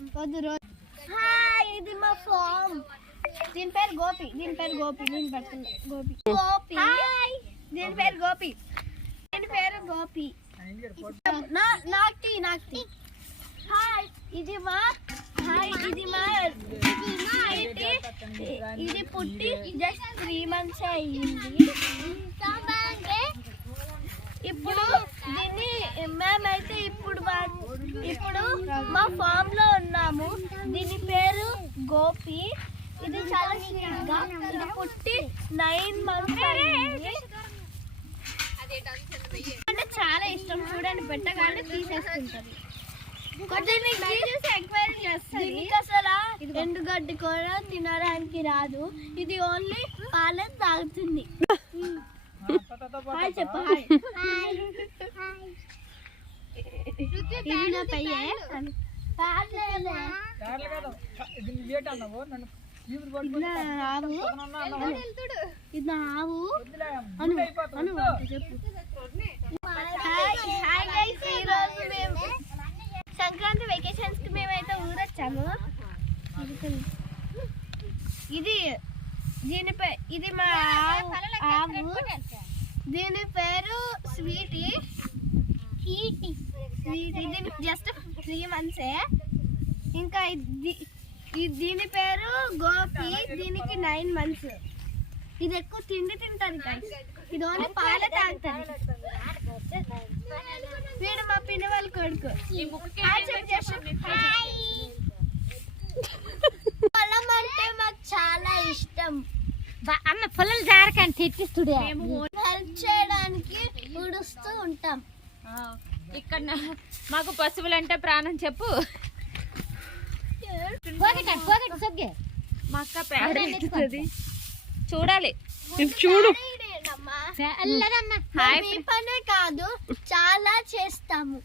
Hi, ఇది మా form. దీని పేరు గోపి. దీని పేరు గోపి. హాయ్, దీని పేరు గోపి. నాక్తి. హాయ్, ఇది పుట్టి జస్ట్ 3 months అయ్యింది. ఇప్పుడు దీన్ని మేమైతే ఇప్పుడు మా ఫామ్ లో ఉన్నాము. దీని పేరు గోపి. ఇది చాలా స్వీట్ గా. ఇది పుట్టి 9 months అయ్యింది. అంటే చాలా ఇష్టం. చూడండి, పెట్టగానే తీసేసుకుంటది. అసలు ఎండుగడ్డి కూడా తినడానికి రాదు. ఇది ఓన్లీ పాలే తాగుతుంది. హాయ్ చెప్పు. హాయ్. ఇది నా పయ్యే. ఆవు. సంక్రాంతి వెకేషన్స్ కి మేమైతే ఊరొచ్చాము. ఇది మా ఆవు. దీని పేరు స్వీటీ. ఇది జస్ట్ 3 months. ఇంకా దీని పేరు గోపి. దీనికి 9 months. ఇది ఎక్కువ తిండి తింటది గైస్. ఇది ఓన్లీ పాల తాగుతుంది. వీడు మా పిన్ని వాళ్ళ కొడుకు. పొలం అంటే మాకు చాలా ఇష్టం. అమ్మ పొలాలు జారకండి తెచ్చిస్తుడే. హెల్ప్ చేయడానికి ఉడుస్తూ ఉంటాం. ఇక్కడ మాకు పశువులు అంటే ప్రాణం. చెప్పు. మా అక్క ప్రాణం చూడాలి. చూడు, పనే కాదు చాలా చేస్తాము.